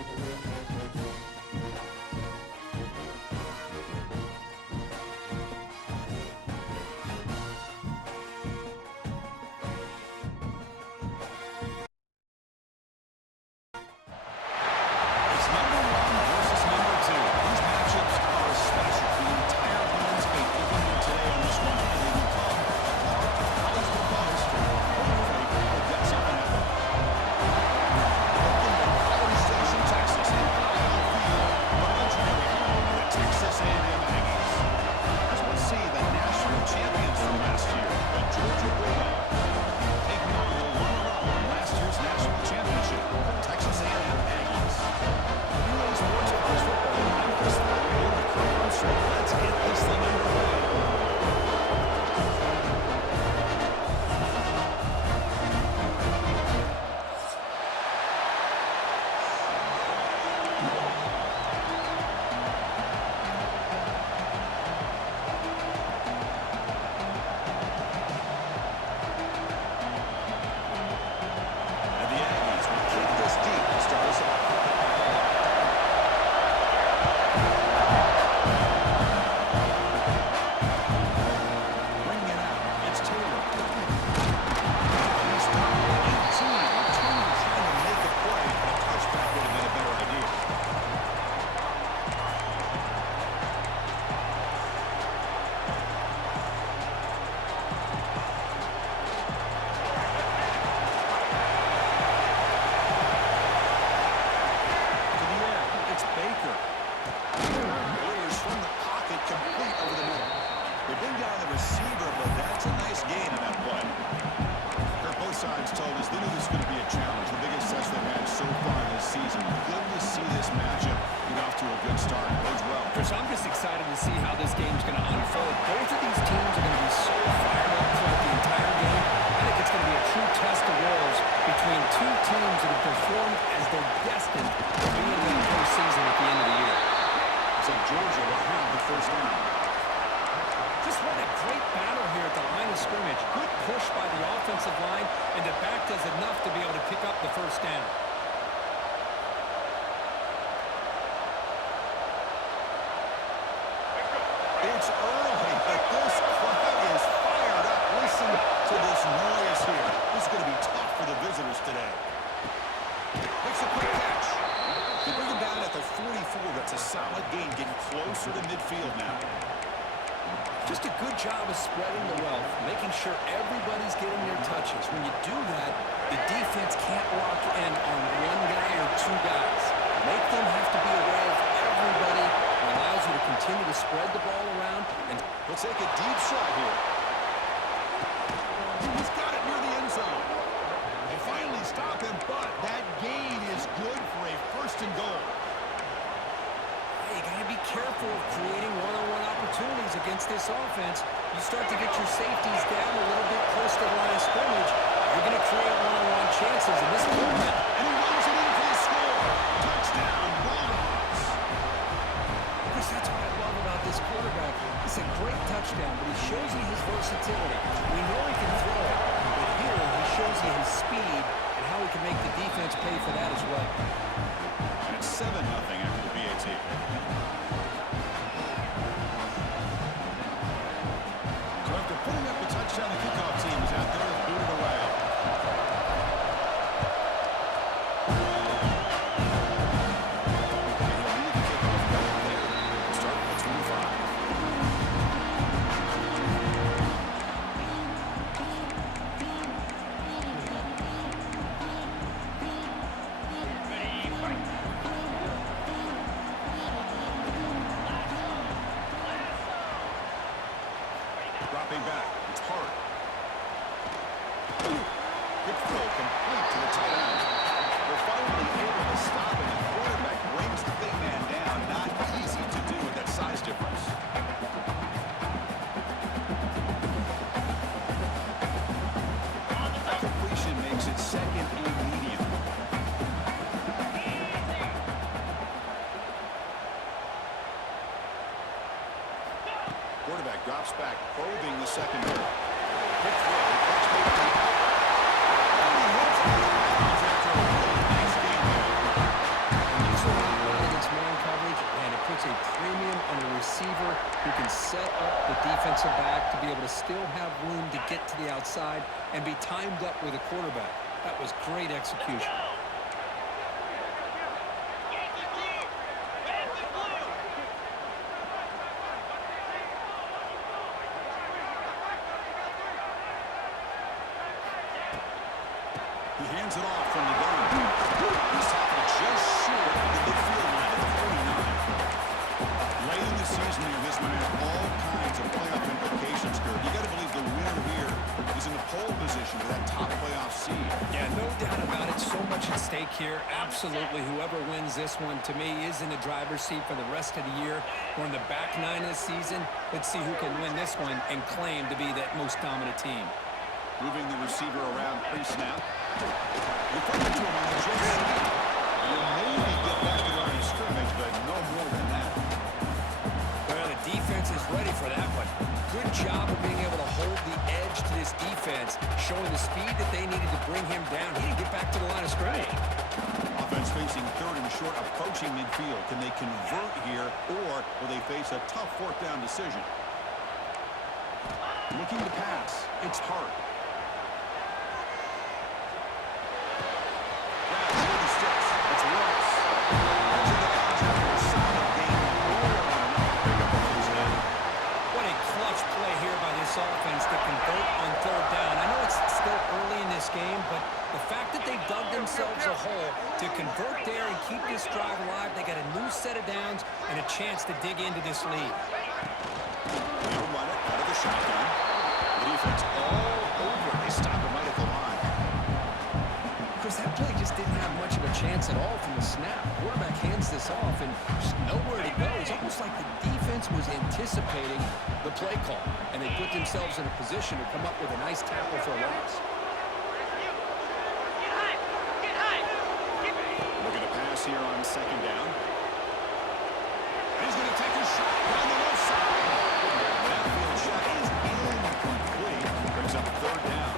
It's number one versus number two. These matchups are special. The entire landscape looking good today on this one, and they become a part of college football history. Hopefully, we'll get something out of it. Welcome to College Station, Texas, in Kyle Field, the legendary home of the Texas A&M Aggies. As we'll see, the national champions from last year, the Georgia Bulldogs, taking on the runner-up from last year's national championship, the Texas A&M Aggies. UA Sports College Football in Memphis, here to Crown, so let's get this thing underway. And the Aggies will kick this deep to start us off. Bringing it out, it's Taylor. He's down to 18, returning, trying to make a play. A touchback would have been a better idea. To the air, it's Baker. Warriors from the pocket, complete over the middle. They bring down the receiver, but that's a nice gain on that play. Kirk, both sides told us they knew this was going to be a challenge, the biggest test they've had so far this season. Good to see this matchup get off to a good start. Bodes well. Chris, I'm just excited to see how this game's going to unfold. Both of these teams are going to be so fired up throughout the entire game. I think it's going to be a true test of wills between two teams that have performed as they're destined to be in the postseason at the end of the year. So Georgia will have the first down. Just what a great battle here at the line of scrimmage. Good push by the offensive line, and the back does enough to be able to pick up the first down. It's early, but this crowd is fired up. Listen to this noise here. This is going to be tough for the visitors today. Makes a quick catch. They bring him down at the 44. That's a solid gain, getting closer to midfield now. Just a good job of spreading the wealth, making sure everybody's getting their touches. When you do that, the defense can't lock in on one guy or two guys. Make them have to be aware of everybody. It allows you to continue to spread the ball around. And Let's take a deep shot here. He's got it near the end zone. They finally stop him, but that gain is good for a first and goal. you got to be careful of creating one-on-one opportunities against this offense. You start to get your safeties down a little bit close to the line of scrimmage, you're going to create one-on-one chances, and this is one of them. And he runs it in for the score. Touchdown, Bulldogs. Chris, that's what I love about this quarterback. It's a great touchdown, but he shows you his versatility. We know he can throw it, but here he shows you his speed and how he can make the defense pay for that as well. And it's 7-0 after the PAT. So after putting up the touchdown, the kickoff team is out there to boot it away. And he'll lead the kickoff right there. We'll start at the 25. Dropping back, it's hard. Good throw, complete to the tight end. They're finally able to stop it. The quarterback brings the big man down. Not easy to do with that size difference. That completion makes it second and medium. Quarterback drops back, probing the secondary. Quick throw, catch made deep. And he hits it. He's after a really nice game there. And you able to still have room to get to the outside and be timed up with a quarterback. That was great execution. He hands it off from the gun. He's tackled just short of the midfield line at the 49. Late in the season here, this one has all kinds of playoff implications, Kurt. You got to believe the winner here is in the pole position for that top playoff seed. Yeah, no doubt about it. So much at stake here. Absolutely. Whoever wins this one, to me, is in the driver's seat for the rest of the year. We're in the back nine of the season. Let's see who can win this one and claim to be that most dominant team. Moving the receiver around pre-snap. You're throwing to him on the jet sweep. You'll maybe get back to the line of scrimmage, but no more than that. Well, the defense is ready for that one. Good job of being able to hold the edge to this defense, showing the speed that they needed to bring him down. He didn't get back to the line of scrimmage. Offense facing third and short, approaching midfield. Can they convert here, or will they face a tough fourth down decision? Looking to pass. It's Hart. Offense to convert on third down. I know it's still early in this game, but the fact that they've dug themselves a hole to convert there and keep this drive alive, they got a new set of downs and a chance to dig into this lead. They'll run it out of the shotgun. The defense all over. They stop him right at the line. Because that play just didn't have much of a chance at all from the snap. Quarterback hands this off and just nowhere to go. It's almost like the defense was anticipating the play call, and they put themselves in a position to come up with a nice tackle for a loss. Looking to pass here on second down. He's going to take a shot down the left side. That field shot is incomplete. Brings up third down.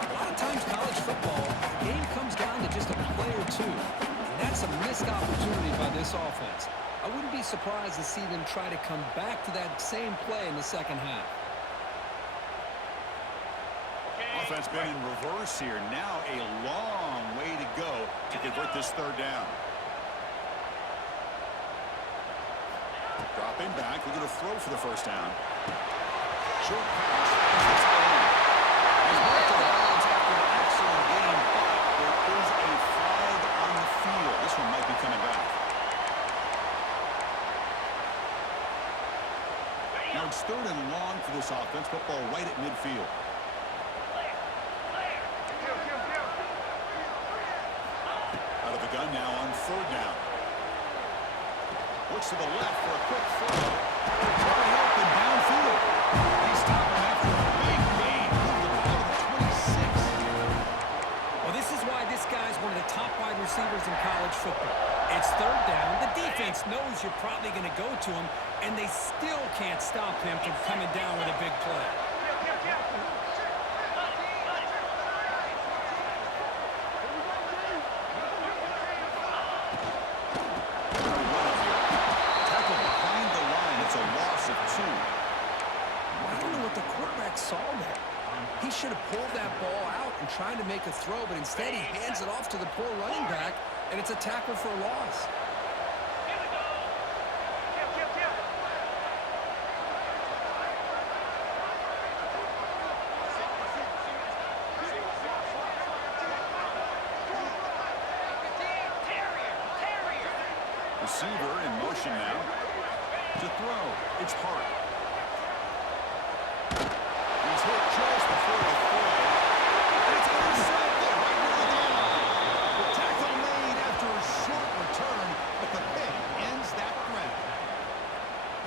A lot of times college football, the game comes down to just a play or two, and that's a missed opportunity by this offense. I wouldn't be surprised to see them try to come back to that same play in the second half. Offense been in reverse here. Now a long way to go to convert this third down. Dropping back, looking to throw for the first down. Short pass. He's back to the lines after an excellent game, but there is a flag on the field. This one might be coming back. Now it's third and long for this offense. Football right at midfield. Out of the gun now on third down. Looks to the left for a quick throw. Wide open downfield. He's stopping after a big gain. Moved the ball to the 26. Well, this is why this guy's one of the top wide receivers in college football. It's third down. The defense knows you're probably going to go to him, and they still can't stop him from coming down with a big play. Tackle behind the line. It's a loss of 2. I don't know what the quarterback saw there. He should have pulled that ball out and tried to make a throw, but instead he hands it off to the poor running back, and it's a tackle for a loss. Receiver in motion now. To throw. It's Hart. He's hit just before the throw. And it's intercepted right near the line. The tackle made after a short return, but the pick ends that threat.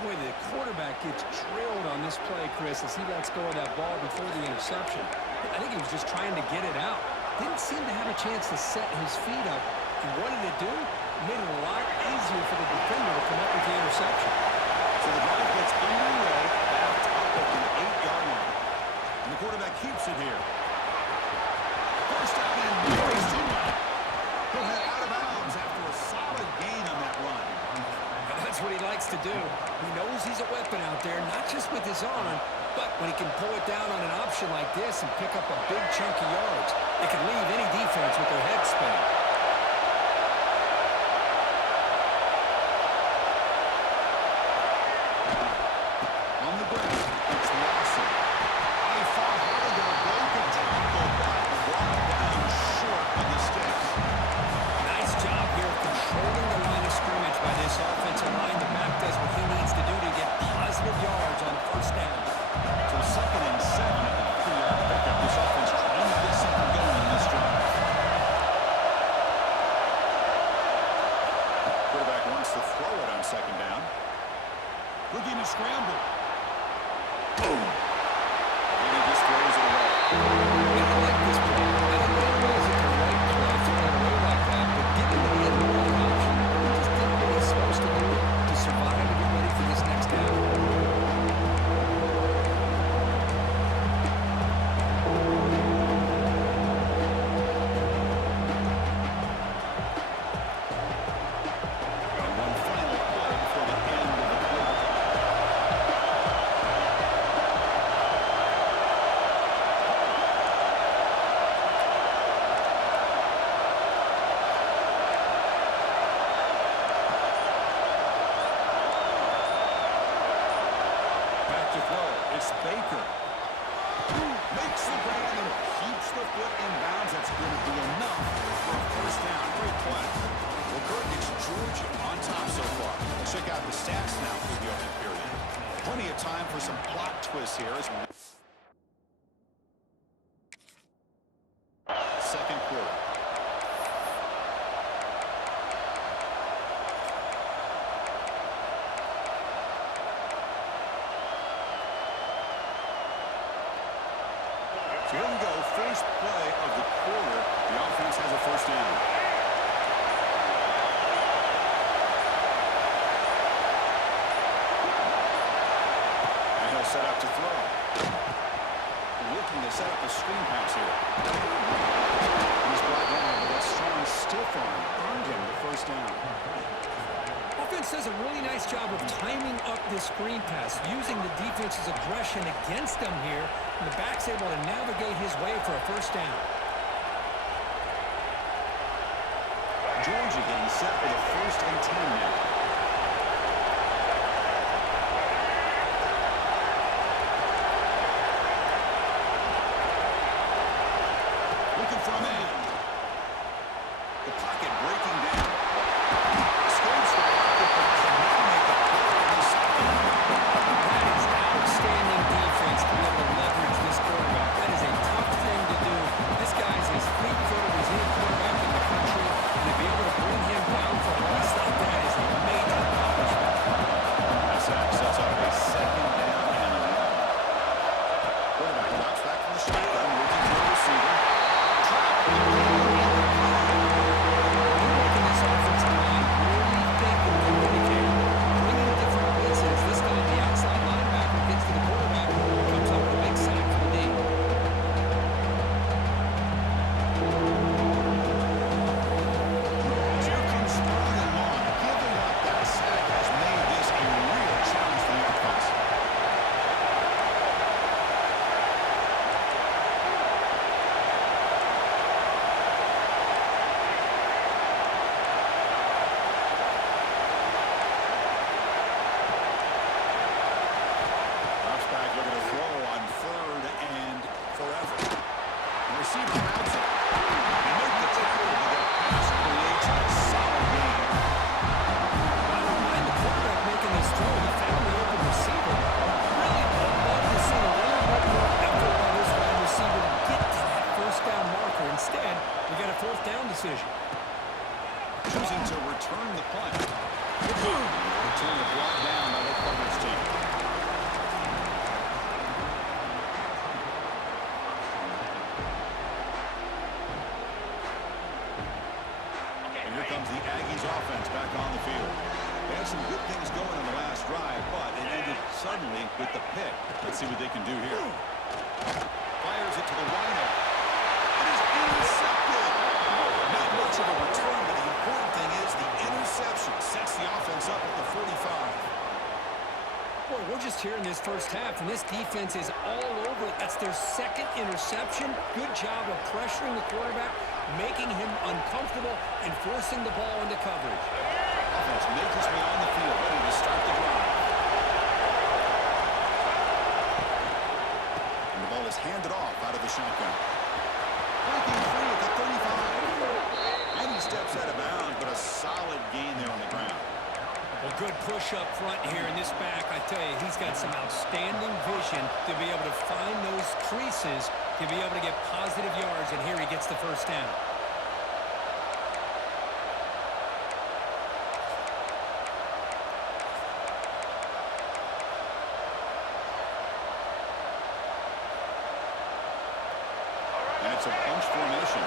Boy, the quarterback gets drilled on this play, Chris, as he lets go of that ball before the interception. I think he was just trying to get it out. Didn't seem to have a chance to set his feet up. And what did it do? Made it a lot easier for the defender to come up with the interception. So the drive gets underway, backed up at the 8-yard line. And the quarterback keeps it here. First down and very similar. He'll head out of bounds after a solid gain on that run. And that's what he likes to do. He knows shows he's a weapon out there, not just with his arm, but when he can pull it down on an option like this and pick up a big chunk of yards, it can leave any defense with their head spinning. On the ground, it's Lawson. He fought hard to break a tackle, but brought down short of the sticks. Nice job here of controlling the line of scrimmage by this offensive line. The back does what he needs to do to get positive yards on first down. So 2nd and 7 at the 3-yard pickup. This offense trying to get something going in this drive. Quarterback wants to throw it on 2nd down. Looking to scramble. Boom. And he just throws it away. I like this play. I don't know if it was the right play to run away like that, but given that he had no other option, he just did what he's supposed to do to survive and get ready for this next down. And one final play before the end of the quarter. Back to throw. It's Baker. Makes the grab and keeps the foot in bounds. That's going to be enough for a first down. Great play. Well, Kirk, it's Georgia on top so far. Check out the stats now for the opening period. Plenty of time for some plot twists here. Second quarter. So here we go, first play of the quarter. The offense has a first down. And he'll set up to throw. Looking to set up a screen pass here. He's brought down, but that strong stiff arm earned him the first down. Offense does a really nice job of timing up this screen pass, using the defense's aggression against them here, and the back's able to navigate his way for a first down. Georgia getting set for the 1st and 10 now. Looking for a man. The pocket breaking down. Escapes the pocket, but cannot make a play on the second. That is outstanding defense to be able to leverage this quarterback. That is a tough thing to do. This guy's as fleet-footed as any quarterback in the country, and to be able to bring him down for a loss like that is a major accomplishment. That sack sets up a 2nd down and 11. Quarterback drops back from the shotgun, looking for the receiver. Trapped. Making this offensive line really think and communicate, bringing different blitzes. This time the outside linebacker gets to the quarterback and comes up with a big sack for the D. Here comes third and long. Giving up that sack has made this a real challenge for the offense. Drops back looking to throw on 3rd and forever. The receiver grabs it. And make the tackle, but that pass creates a solid gain. I don't mind the quarterback making this throw. He found the open receiver. Really would love to see a little bit more effort by this wide receiver to get to that first down marker. Instead, we got a 4th down decision. Choosing to return the play. Return the brought down by the coverage team. And here comes the Aggies offense back on the field. They had some good things going on the last drive, but it ended suddenly with the pick. Let's see what they can do here. Fires it to the wideout. It is intercepted. Not much of a return, but the important thing is the interception sets the offense up at the 45. this first half, and this defense is all over it. That's their second interception. Good job of pressuring the quarterback, making him uncomfortable, and forcing the ball into coverage. Offense makes its way on the field, ready to start the drive. And the ball is handed off out of the shotgun. Breaking free at the 35. And he steps out of bounds, but a solid gain there on the ground. Well, good push up front here in this back. I tell you, he's got some outstanding vision to be able to find those creases, to be able to get positive yards, and here he gets the first down. And it's a bunch formation.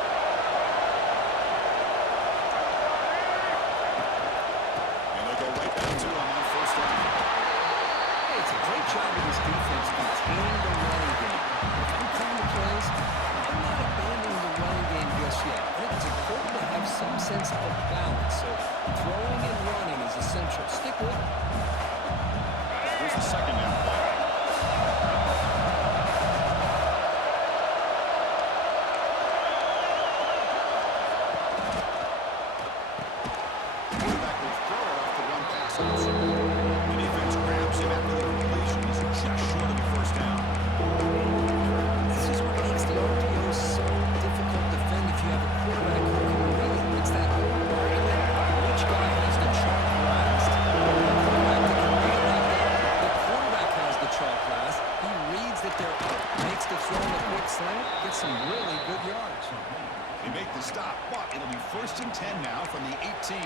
Great job of this defense containing the running game. If I'm calling the plays, I'm not abandoning the running game just yet. I think it's important to have some sense of balance. So throwing and running is essential. Stick with it. Here's the second down play. Quarterback will throw it off the one pass option. The defense grabs him after the completion. He's just short of the first down. This is what makes the RPO so difficult to defend if you have a quarterback who can really, it's that old argument, which guy has the chalk last? The quarterback has the chalk last. He reads that they're up, makes the throw in a quick slant, gets some really good yards. They make the stop, but it'll be 1st and 10 now from the 18.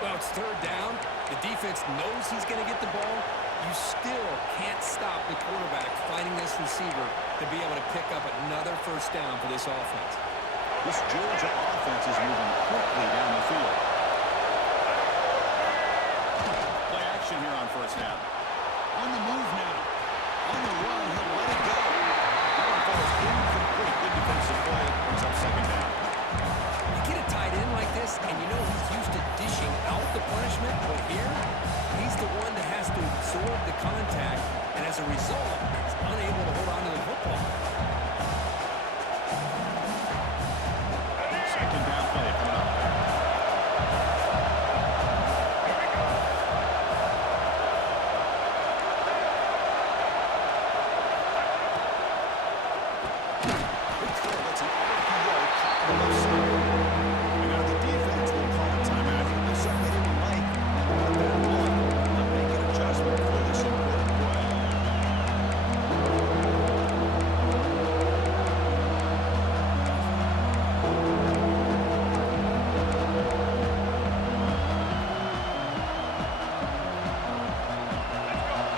Well, it's third down. The defense knows he's going to get the ball. You still can't stop the quarterback finding this receiver to be able to pick up another first down for this offense. This Georgia offense is moving quickly down the field. Play action here on first down. On the move now. On the run, he'll let it go. That one falls incomplete. Good defensive play. Brings up second down. You get a tight end like this, and you know he's used to dishing out the punishment, but here, he's the one that has to absorb the contact, and as a result, he's unable to hold on to the football. Second down play coming up. Big throw, that's an RPO caught on the left side. And now the defense will call a timeout. It's something they didn't like. Not a bad one. They'll make an adjustment for this important play.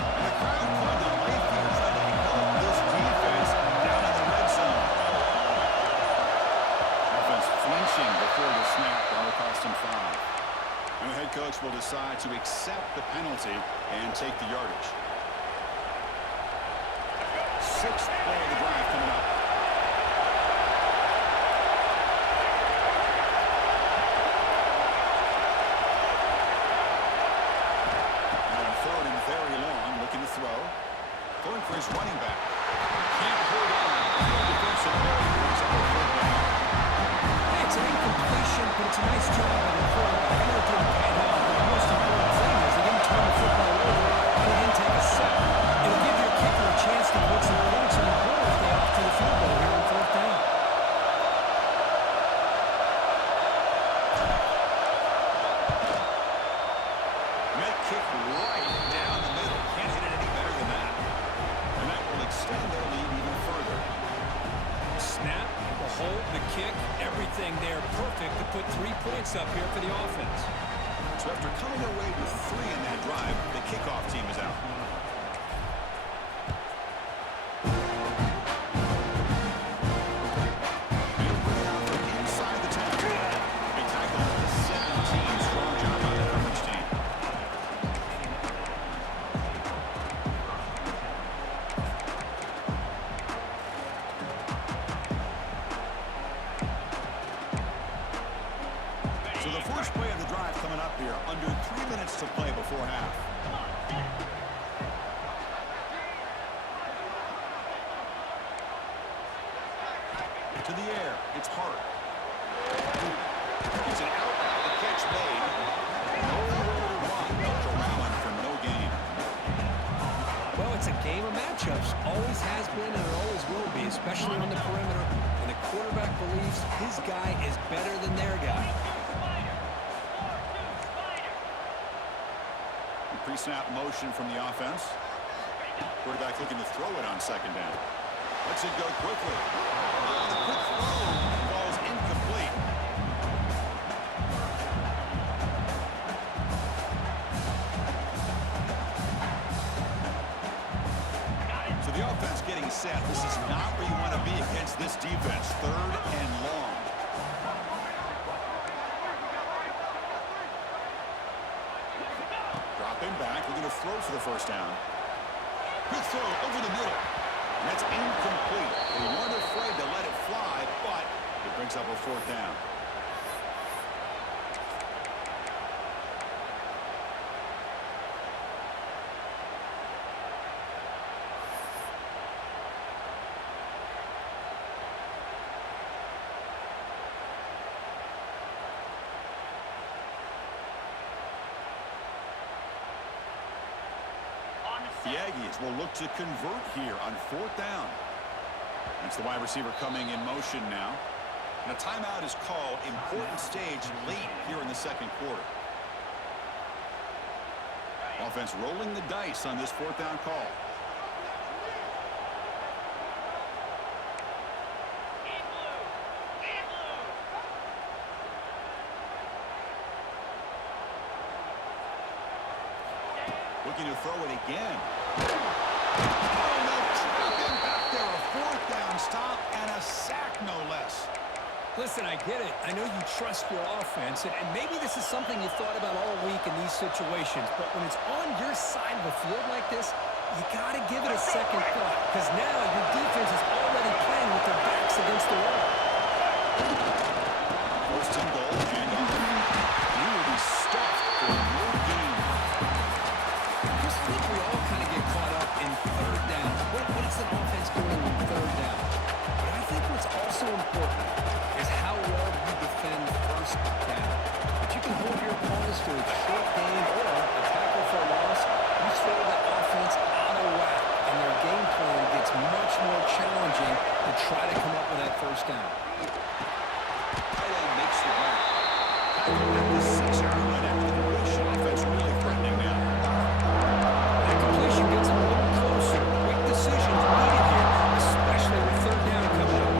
And the crowd pulling the life here, trying to help this defense down in the red zone. Offense flinching before the snap. That'll cost him 5. And the head coach will decide to accept the penalty and take the yardage. 6th play of the drive coming up. Now on 3rd and very long, looking to throw. Going for his running back. Can't hold on. Defensive play brings up a 3rd down. Hey, it's an incompletion, but it's a nice job by the quarterback. I know it didn't pan out, but the most important thing is he didn't turn the football over and he didn't take a sack. It'll give your kicker a chance to put some points on the board if they opt for the field goal here on 4th down. Net kick right down the middle. Can't hit it any better than that. And that will extend their lead even further. Snap, the hold, the kick, everything there perfect to put 3 points up here for the offense. So after coming away with 3 in that drive, the kickoff team is out. They'll bring it out from inside the 10. They tackle at the 17. Strong job by the coverage team. So the first play of the drive coming up here. Under 3 minutes to play before half. To the air. It's Hart. It's an out. The catch made. Nowhere to run. Joe Allen for no gain. Well, it's a game of matchups. Always has been and it always will be, especially on the perimeter. And the quarterback believes his guy is better than their guy. Pre-snap motion from the offense. Quarterback looking to throw it on second down. Lets it go quickly. The quick throw falls incomplete. So the offense getting set. This is not where you want to be against this defense. 3rd and long. Dropping back, we're going to throw for the first down. Good throw over the middle. And that's incomplete. They weren't afraid to let it fly, but it brings up a 4th down. The Aggies will look to convert here on 4th down. That's the wide receiver coming in motion now. And a timeout is called. Important stage late here in the 2nd quarter. Offense rolling the dice on this 4th down call. Looking to throw it again. Oh, no, dropping back there. A 4th down stop and a sack, no less. Listen, I get it. I know you trust your offense, and maybe this is something you thought about all week in these situations, but when it's on your side of the field like this, you got to give it a second thought, because now your defense is already playing with their backs against the wall. 1st and goal, and you will be stuffed for no gain. I think we all kind of get caught up in 3rd down. What is an offense doing in 3rd down? But I think what's also important is how well you defend 1st down. If you can hold your opponents to a short gain or a tackle for a loss, you throw that offense out of whack, and their game plan gets much more challenging to try to come up with that 1st down. Tight end makes the grab. Tackle at the 6-yard line after the completion. Offense really threatening now. That completion gets them a little closer. Quick decisions needed here, especially with 3rd down coming up.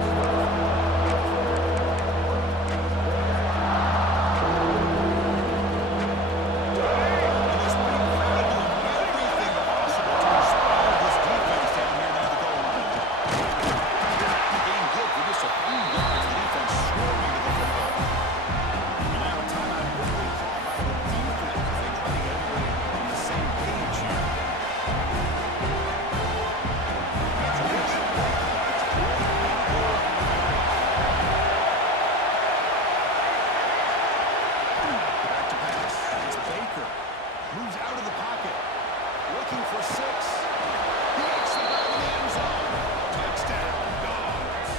And this big crowd doing everything possible to inspire this defense down here near the goal line. The game good for just a few yards. The defense swarming to the football. And now a timeout quickly called by the defense as they try to get everybody on the same page here. Back to pass. It's Baker. Moves out of the pocket. Looking for 6. He hits the back of the end zone. Touchdown, Dogs.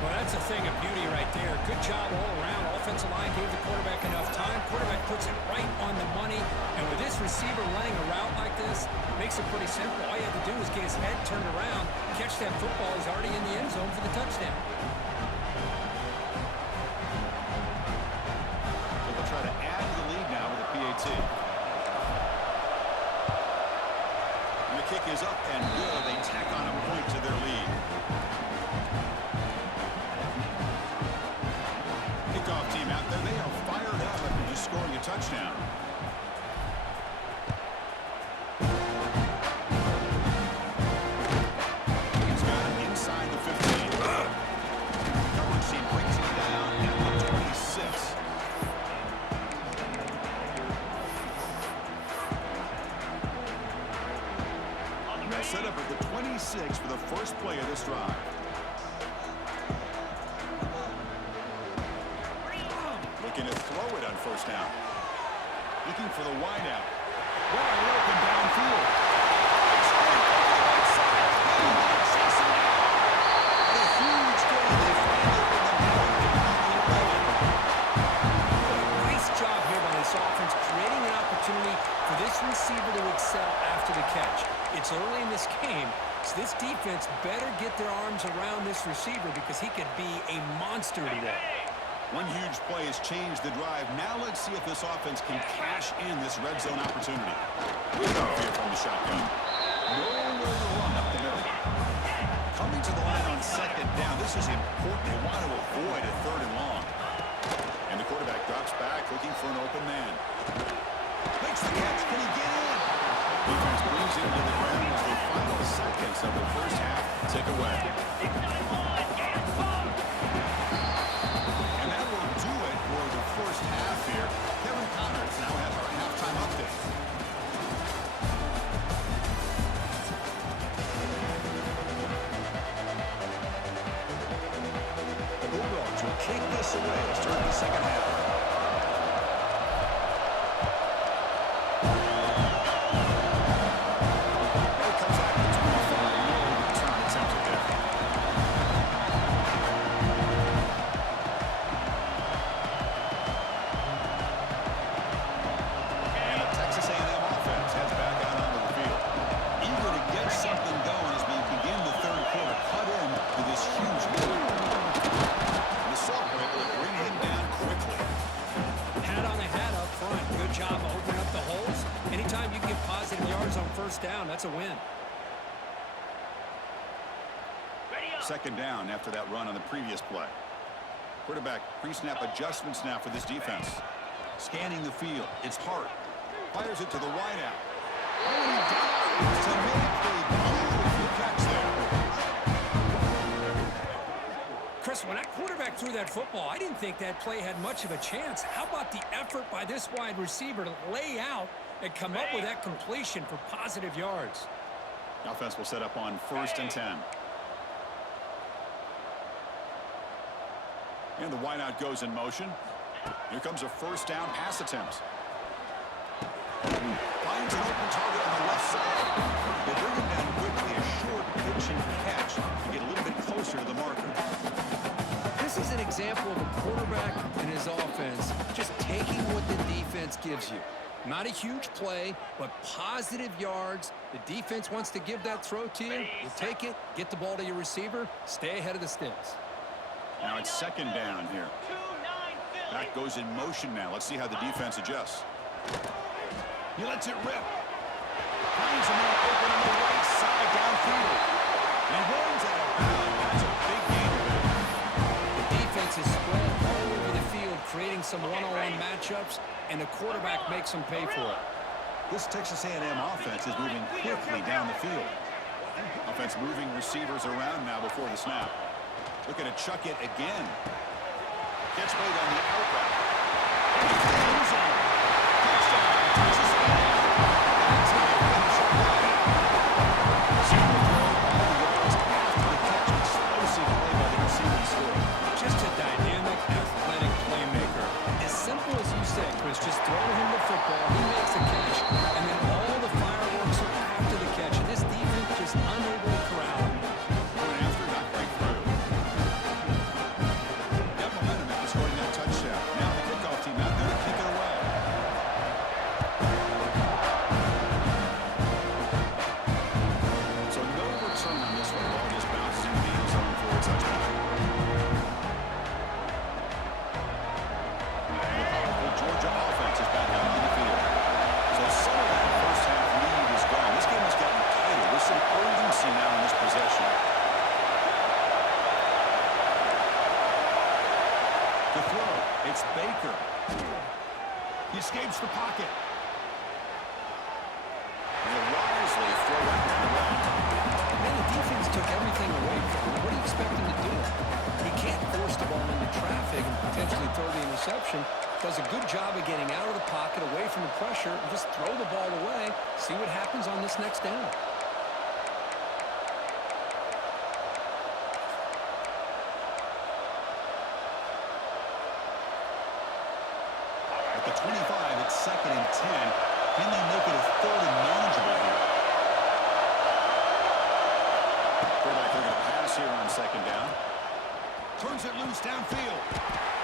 Well, that's a thing of beauty right there. Good job all around. Offensive line gave the quarterback enough time. Quarterback puts it right on the money. And with this receiver running a route like this, makes it pretty simple. All you have to do is get his head turned around, catch that football. He's already in the end zone for the touchdown. So they'll try to add to the lead now with a PAT. And the kick is up and good. They tack on a point to their lead. Kickoff team out there. They are fired up after just scoring a touchdown. He's got it inside the 15. Coverage team brings it down at the 26. And they'll set up at the 26 for the first play of this drive. Looking to throw it on 1st down. Looking for the wideout. Wide open downfield. It's great. Chasing down. And a huge coach, this defense better get their arms around this receiver because he could be a monster today. One huge play has changed the drive. Now let's see if this offense can cash in this red zone opportunity. Here from the shotgun. Nowhere to run up the middle. Coming to the line on second down. This is important. They want to avoid a third and long. And the quarterback drops back, looking for an open man. Makes the catch. Can he get in? Defense brings him to the ground as the final seconds of the first half tick away. And that will do it for the first half here. Kevin Connors now has our halftime update. The Bulldogs will kick this away to start the second half. Down, that's a win. Second down after that run on the previous play. Quarterback pre-snap adjustments now for this defense. Scanning the field. It's Hart. Fires it to the wideout. Oh, he dives to make a beautiful catch there. Chris, when that quarterback threw that football, I didn't think that play had much of a chance. How about the effort by this wide receiver to lay out and come up with that completion for positive yards? The offense will set up on 1st and 10. And the wideout goes in motion. Here comes a first down pass attempt. Finds an open target on the left side. They bring him down quickly, a short pitch and catch to get a little bit closer to the marker. This is an example of a quarterback and his offense just taking what the defense gives you. Not a huge play, but positive yards. The defense wants to give that throw to you. You take it, get the ball to your receiver, stay ahead of the sticks. Now it's second down here. Back goes in motion now. Let's see how the defense adjusts. He lets it rip. Finds a man open on the right side downfield. And he runs out of bounds. That's a big gain. The defense is spread all over the field, creating some one-on-one matchups, and the quarterback makes them pay for it. This Texas A&M offense is moving quickly down the field. Offense moving receivers around now before the snap. Looking to chuck it again. Gets played on the out route. Touchdown, Texas A&M. That's how they finish it right. Single throw, all the yards after the catch. Explosive play by the receiving score. Just a dynamic, athletic playmaker. As simple as you said, Chris, just throw him the football, he makes the catch, and then all the fireworks are after the catch. And this defense just unable to corral him. Going after, not break through. Got momentum after scoring that touchdown. Now the kickoff team out there to kick it away. So no return on this one. Ball just bounces into the end zone for a touchdown. The powerful Georgia offense is back out on the field. So some of that first half lead is gone. This game has gotten tighter. There's some urgency now in this possession. The throw, it's Baker. He escapes the pocket. And the wisely throw it away. And the defense took everything away from him. What do you expect him to do? He can't force the ball into traffic and potentially throw the interception. Does a good job of getting out of the pocket, away from the pressure, and just throw the ball away. See what happens on this next down. At the 25, it's 2nd and 10. Can they make it a 3rd and manageable here? Quarterback looking to pass here on 2nd down. Turns it loose downfield.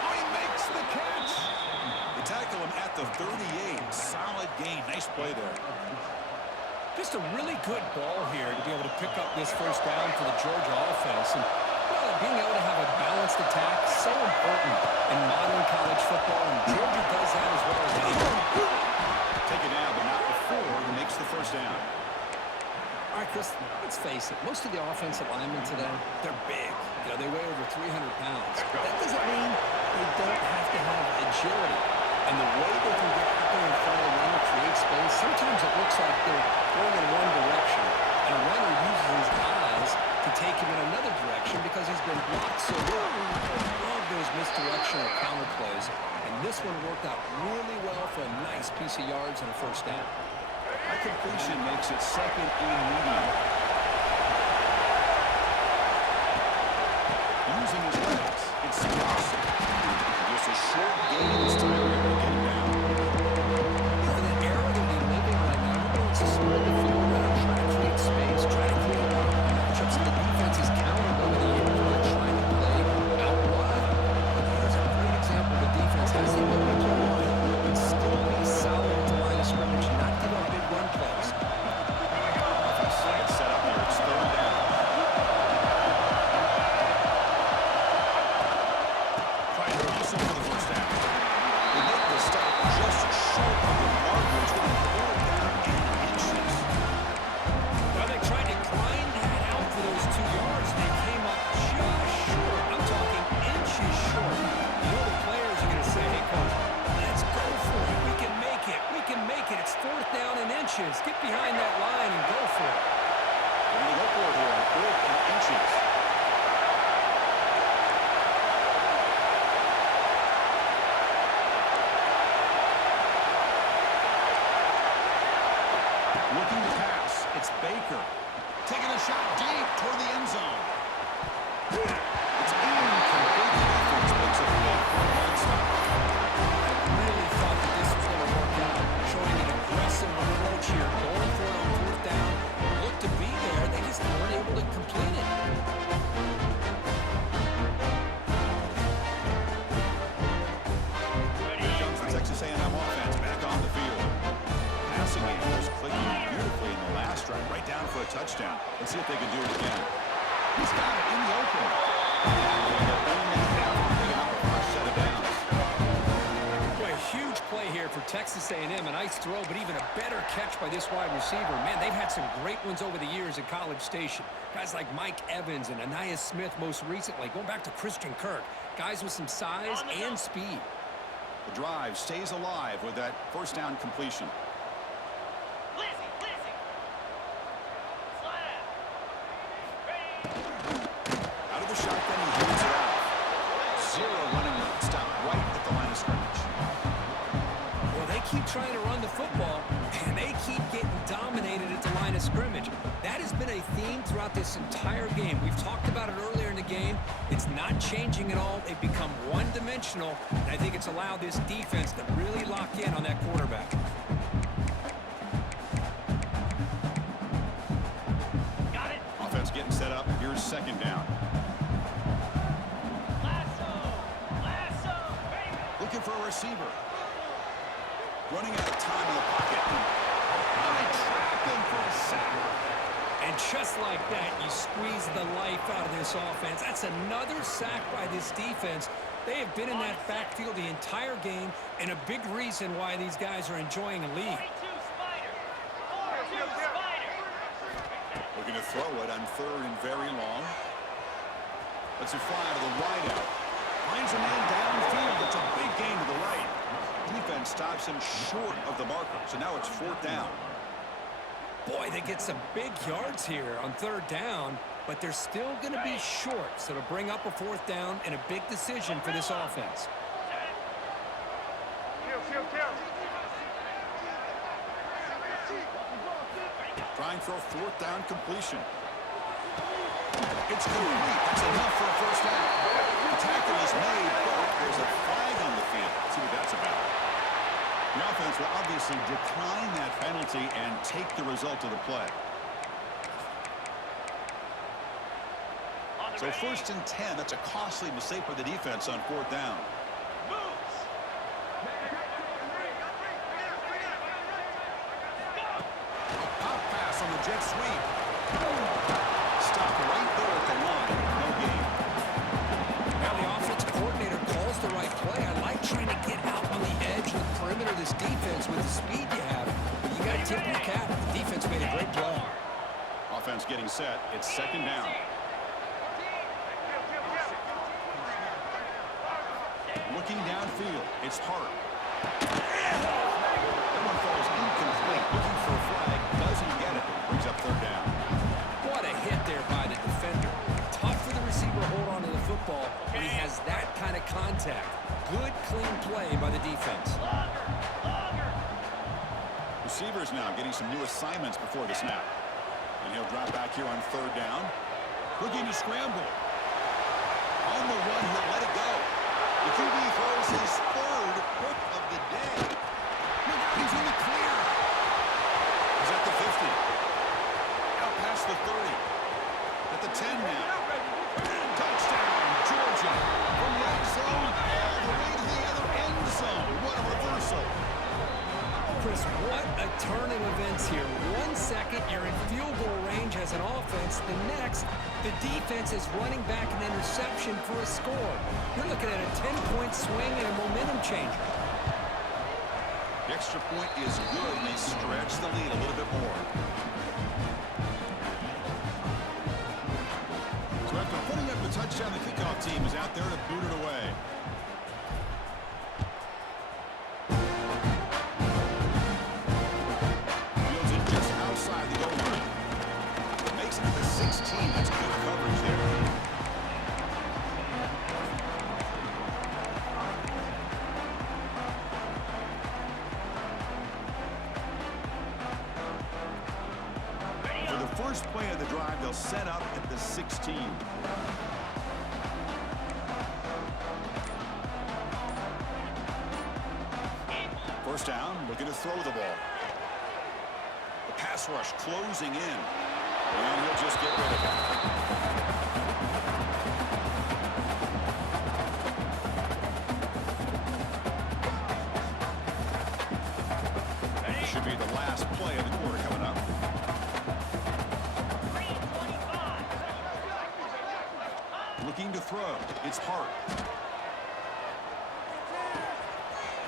Oh, he makes the catch. They tackle him at the 38. Solid gain. Nice play there. Just a really good ball here to be able to pick up this first down for the Georgia offense. And well, being able to have a balanced attack is so important in modern college football, and Georgia does that as well as anyone. Take it down, but not before he makes the first down. All right, Chris, let's face it. Most of the offensive linemen today, they're big. You know, they weigh over 300 pounds. That doesn't mean they don't have to have agility. And the way they can get out there in front of the runner, create space, sometimes it looks like they're going in one direction, and a runner uses his eyes to take him in another direction because he's been blocked so well. I love those misdirectional counter plays, and this one worked out really well for a nice piece of yards and a first down. That completion makes it second and medium. Using his legs, it's awesome. Just a short gain this time, able to get him down. In an era that we live in right now, everyone wants to spread the field around, try to create space, try to create matchups. The defense is counting over the years by trying to play out wide. But here's a great example of a defense has the ability to play wide, but still be solid at the line of scrimmage, not give up big run plays. Offense set up here, it's third down. Trying to wrestle for the first down. They make the stop just short of the marker. It's going to be fourth down and inches. Well, they tried to grind that out for those 2 yards, and they came up just short. I'm talking inches short. You know the players are going to say, hey, coach, let's go for it. We can make it. We can make it. It's fourth down and inches. Get behind that line and go for it. They're going to go for it here on fourth and inches. Looking to pass. It's Baker. Taking a shot deep toward the end zone. It's incomplete. The defense makes a big fourth stop. I really thought that this was going to work out, showing an aggressive approach here, going for it on fourth down. Looked to be there. They just weren't able to complete it. Here comes the Texas A&M offense back on the field. Passing game was clicking beautifully in the last drive, right down for a touchdown. Let's see if they can do it again. He's got it in the open. They're bringing it down, picking up a fresh set of downs. Boy, a huge play here for Texas A&M. A nice throw, but even a better catch by this wide receiver. Man, they've had some great ones over the years at College Station. Guys like Mike Evans and Anais Smith most recently, going back to Christian Kirk. Guys with some size and speed. The drive stays alive with that first down completion. Out of the shotgun, he hands it off. Zero running room. Stop right at the line of scrimmage. Well, they keep trying to run the football, and they keep getting dominated at the line of scrimmage. That has been a theme throughout this entire game. We've talked about it earlier in the game. It's not changing at all. They've become one-dimensional, and I think it's allowed this defense to really lock in on that quarterback. Offense getting set up. Here's second down. Looking for a receiver. Running out of time in the pocket. Oh, they trap him for a sack. And just like that, you squeeze the life out of this offense. That's another sack by this defense. They have been in that backfield the entire game, and a big reason why these guys are enjoying a lead. Looking to throw it on third and very long. Lets it fly to the wideout. Finds a man downfield. It's a big gain to the right. Defense stops him short of the marker. So now it's fourth down. Boy, they get some big yards here on third down, but they're still going to be short. So to bring up a fourth down and a big decision for this offense. Trying for a fourth down completion. It's complete. That's enough for a first down. The tackle is made, but there's a flag on the field. Let's see what that's about. The offense will obviously decline that penalty and take the result of the play. So first and 10, that's a costly mistake for the defense on fourth down. A pop pass the jet sweep. Stopped right there at the line. No gain. Now the offensive coordinator calls the right play. I like trying to get out on the edge of the perimeter of this defense with the speed you have. But you got to tip your cap. The defense made a great play. Offense getting set. It's second down. Looking downfield. It's Hart. That one falls incomplete. Looking for a flag. Doesn't get it. Brings up third down. What a hit there by the defender. Tough for the receiver to hold on to the football, but he has that kind of contact. Good, clean play by the defense. Receivers now getting some new assignments before the snap. And he'll drop back here on third down. Looking to scramble. On the run, he'll let it go. The QB throws his third pick of the day. Look out, he's in the clear. He's at the 50. Out past the 30. At the 10 now. Touchdown, Georgia. From the end zone all the way to the other end zone. What a reversal. Chris, what a turn of events here. 1 second, you're in field goal range as an offense. The next, the defense is running back an interception for a score. You're looking at a 10-point swing and a momentum changer. The extra point is good, and they stretch the lead a little bit more. So after putting up the touchdown, the kickoff team is out there to boot it away. Fields it just outside the goal line. Makes it to the 16. That's good coverage there. For the first play of the drive, they'll set up at the 16. First down, looking to throw the ball. The pass rush closing in. And he'll just get rid of it. Should be the last play of the quarter coming up. Looking to throw. It's Hart.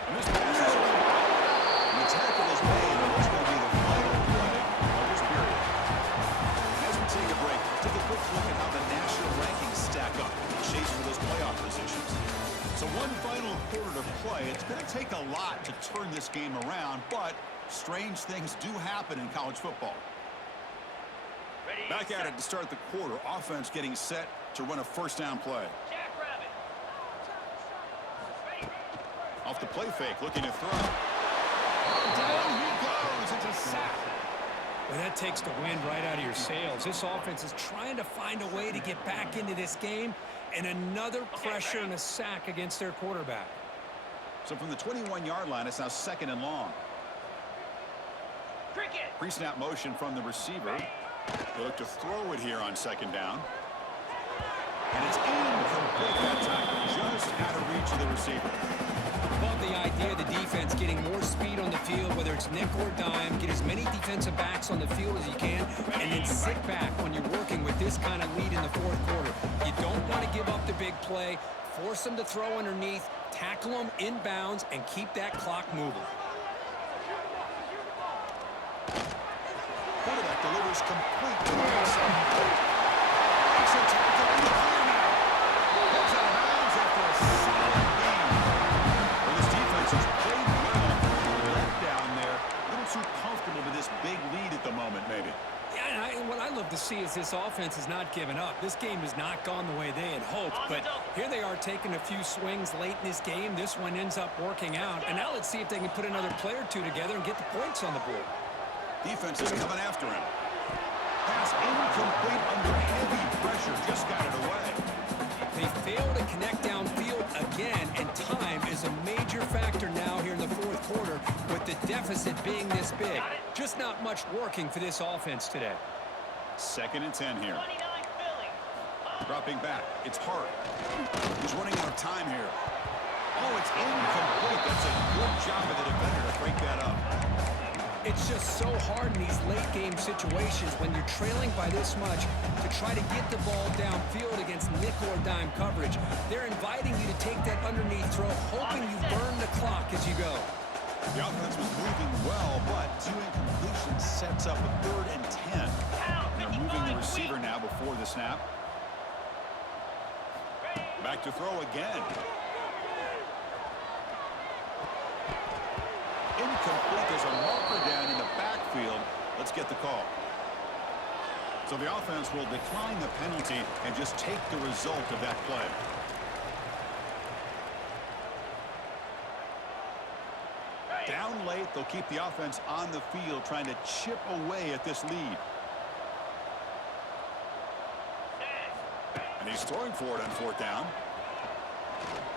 And this pass is over. And the tackle is made, and it's going to be the final play of this period. As we take a break, take a quick look at how the national rankings stack up in the chase for those playoff positions. So one final quarter to play. It's going to take a lot to turn this game around, but strange things do happen in college football. Back at it to start the quarter. Offense getting set to run a first down play. Off the play fake, looking to throw. Down he goes. It's a sack. Well, that takes the wind right out of your sails. This offense is trying to find a way to get back into this game, and another pressure and a sack against their quarterback. So from the 21-yard line, it's now second and long. Pre-snap motion from the receiver. They look to throw it here on second down. And it's incomplete that time. Just out of reach of the receiver. Love the idea of the defense getting more speed on the field, whether it's nickel or dime. Get as many defensive backs on the field as you can, and then sit back when you're working with this kind of lead in the fourth quarter. You don't want to give up the big play. Force them to throw underneath, tackle them inbounds, and keep that clock moving. Quarterback delivers complete to the outside. Makes a tackle in the clear now. Goes out of bounds after a solid game. Well, this defense has played well. Let down there. A little too comfortable with this big lead at the moment, maybe. Yeah, and what I love to see is this offense has not given up. This game has not gone the way they had hoped, but here they are taking a few swings late in this game. This one ends up working out, and now let's see if they can put another play or two together and get the points on the board. Defense is coming after him. Pass incomplete under heavy pressure. Just got it away. They fail to connect downfield again, and time is a major factor now here in the fourth quarter with the deficit being this big. Just not much working for this offense today. Second and 10 here. Dropping back. It's Hart. He's running out of time here. Oh, it's incomplete. That's a good job of the defender to break that up. It's just so hard in these late-game situations when you're trailing by this much to try to get the ball downfield against nickel or dime coverage. They're inviting you to take that underneath throw, hoping you burn the clock as you go. The offense was moving well, but two incompletions sets up a 3rd and 10. And they're moving the receiver now before the snap. Back to throw again. Incomplete. There's a marker down in the backfield. Let's get the call. So the offense will decline the penalty and just take the result of that play. Down late, they'll keep the offense on the field trying to chip away at this lead. And he's throwing for it on 4th down.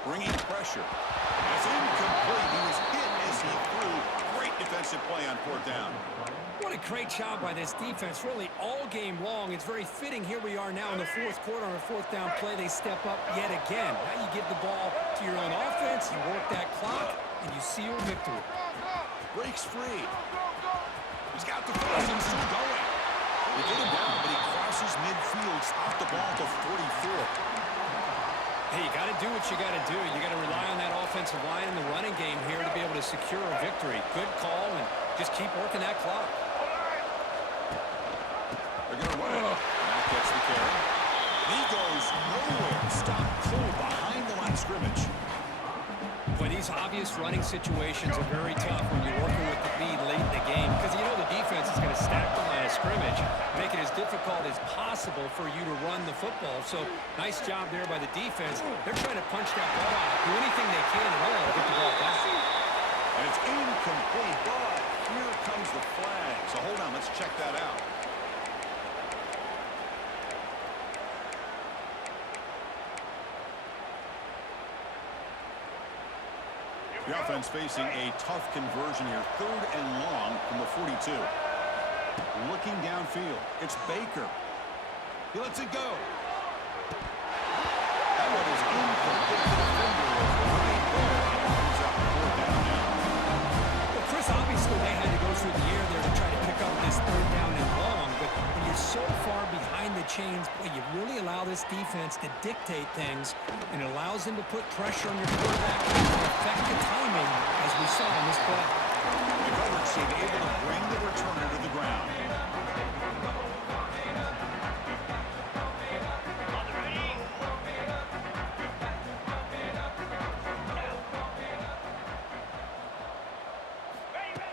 Bringing pressure. It's incomplete. He was hit as he threw. Great defensive play on 4th down. What a great job by this defense, really all game long. It's very fitting. Here we are now in the 4th quarter on a 4th down play. They step up yet again. Now you give the ball to your own offense, you work that clock, and you seal victory. Breaks free. He's got the first and still going. They get him down, but he crosses midfield, stopped the ball to 44. Hey, you got to do what you got to do. You got to rely on that offensive line in the running game here to be able to secure a victory. Good call, and just keep working that clock. They're going to run it. Matt gets the carry. He goes nowhere. Stop cold behind the line of scrimmage. Boy, these obvious running situations are very tough when you're working with the lead late in the game because you know the defense is going to stack the line of scrimmage, make it as difficult as possible for you to run the football. So, nice job there by the defense. They're trying to punch that ball out, do anything they can at all to get the ball back. And it's incomplete, but here comes the flag. So hold on, let's check that out. The offense facing a tough conversion here. 3rd and long from the 42. Looking downfield. It's Baker. He lets it go. That one is incomplete. The defender was right there. And he's up 4th down now. Well, Chris, obviously they had to go through the air there to try to pick up this 3rd down and long, but when you're so far behind the chains, boy, you really allow this defense to dictate things, and it allows them to put pressure on your quarterback and affect the timing, as we saw in this play. The coverage team able to bring the returner to the ground.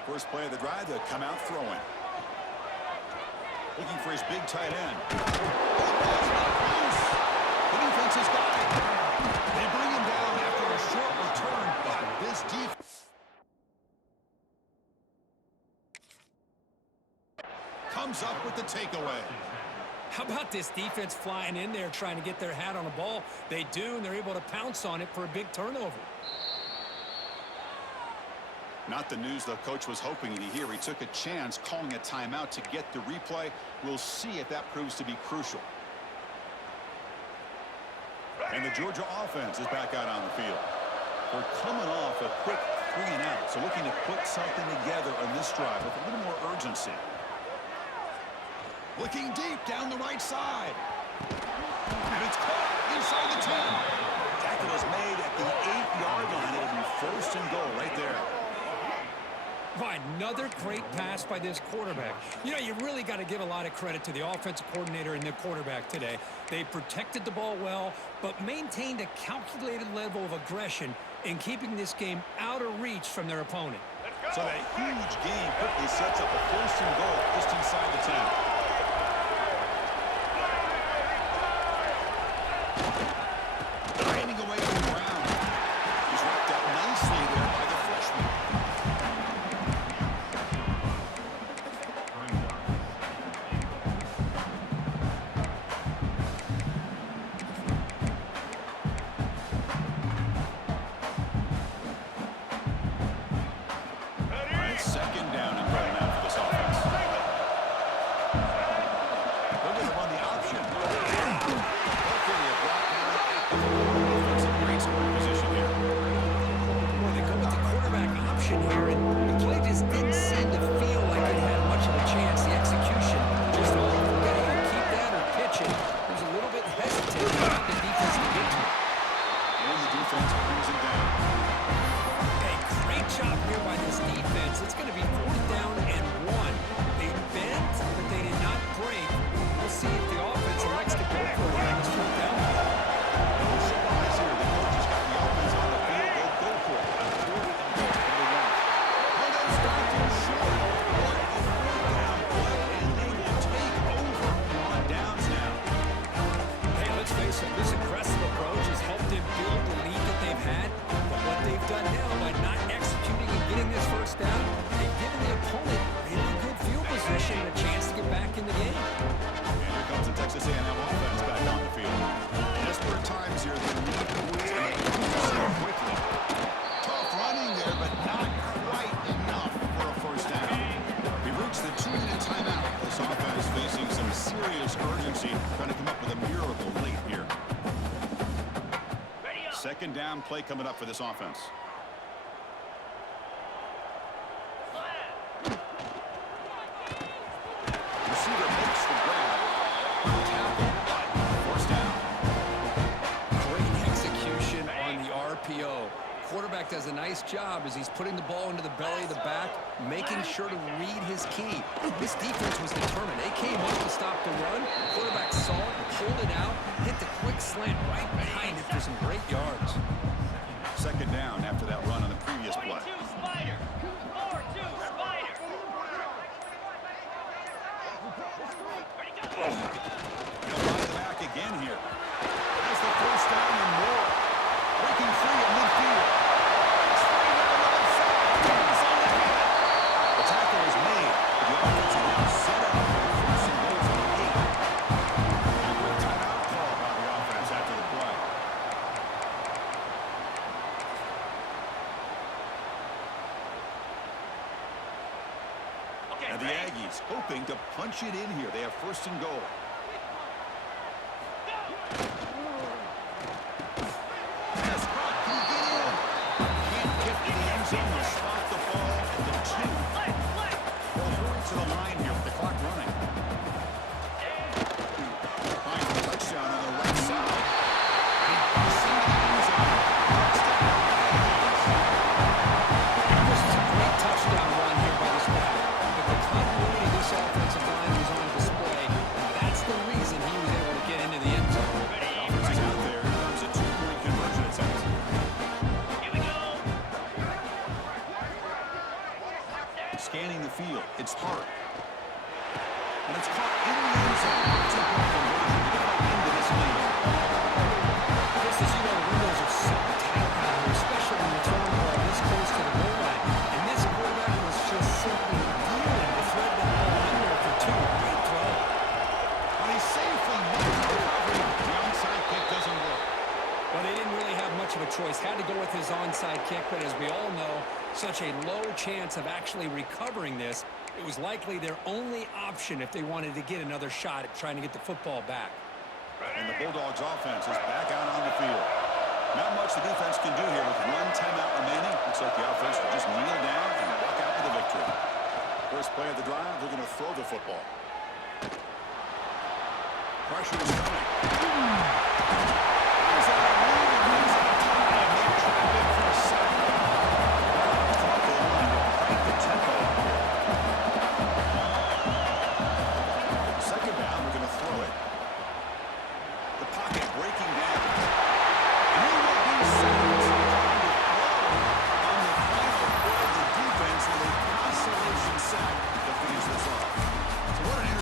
First play of the drive, they'll come out throwing. Looking for his big tight end. The defense has got it. They bring him down after a short return, but this defense comes up with the takeaway. How about this defense flying in there trying to get their hat on the ball? They do, and they're able to pounce on it for a big turnover. Not the news the coach was hoping to hear. He took a chance calling a timeout to get the replay. We'll see if that proves to be crucial. And the Georgia offense is back out on the field. We're coming off a quick 3 and out, so looking to put something together on this drive with a little more urgency. Looking deep down the right side. And it's caught inside the 10. Tackle is made at the 8-yard line. It'll be 1st and goal right there. By another great pass by this quarterback. You know, you really got to give a lot of credit to the offensive coordinator and the quarterback today. They protected the ball well, but maintained a calculated level of aggression in keeping this game out of reach from their opponent. So that huge gain quickly sets up a 1st and goal just inside the 10. Draining away from Brown. He's wrapped up nicely there by the freshman. Here, and the play just didn't seem to feel like down play coming up for this offense. Receiver makes the grab. Tackle, but forced down. Great execution on the RPO. Quarterback does a nice job as he's putting the ball into the belly of the back, making sure to read his key. This defense was determined. They came up to stop the run. Quarterback saw it, pulled it out, hit the quick slant right behind it for some great yards. Second down after that run on the previous play. 42 Spider. 4-2 Spider. He'll run it back again here. Has the first down and more. Breaking free at midfield. It's free down the left side. He's on the hit. The tackle is made. The offense is now set up for first and goal from the 8. And a quick timeout call by the offense after the play. Okay, And the Aggies hoping to punch it in here. They have first and goal. Pass caught. Can he get in? Can't get to the end zone to spot the ball at the 2. They'll hurry to the line here with the clock running. Finds the touchdown on the right side. He busts into the end zone. Touchdown. This is a great touchdown run here by this back. But the continuity of this offensive line was on display, and that's the reason he was able to get into the end zone. The offense is out there. Here comes a 2-point conversion attempt. Here we go. Scanning the field. It's Hart. And it's caught in the end zone. 2-point conversion to get back into this lead. Just as you know, the windows are so tight out here, especially when you're throwing the ball this close to the goal line. And this quarterback was just simply dealing to thread that ball in there for 2. Great throw. And he safely makes the recovery. The onside kick doesn't work. Well, they didn't really have much of a choice. Had to go with his onside kick, but as we all know, such a low chance of actually recovering this. It was likely their only option if they wanted to get another shot at trying to get the football back. And the Bulldogs offense is back out on the field. Not much the defense can do here with 1 timeout remaining. Looks like the offense will just kneel down and walk out with a victory. First play of the drive, they're going to throw the football. Pressure is coming.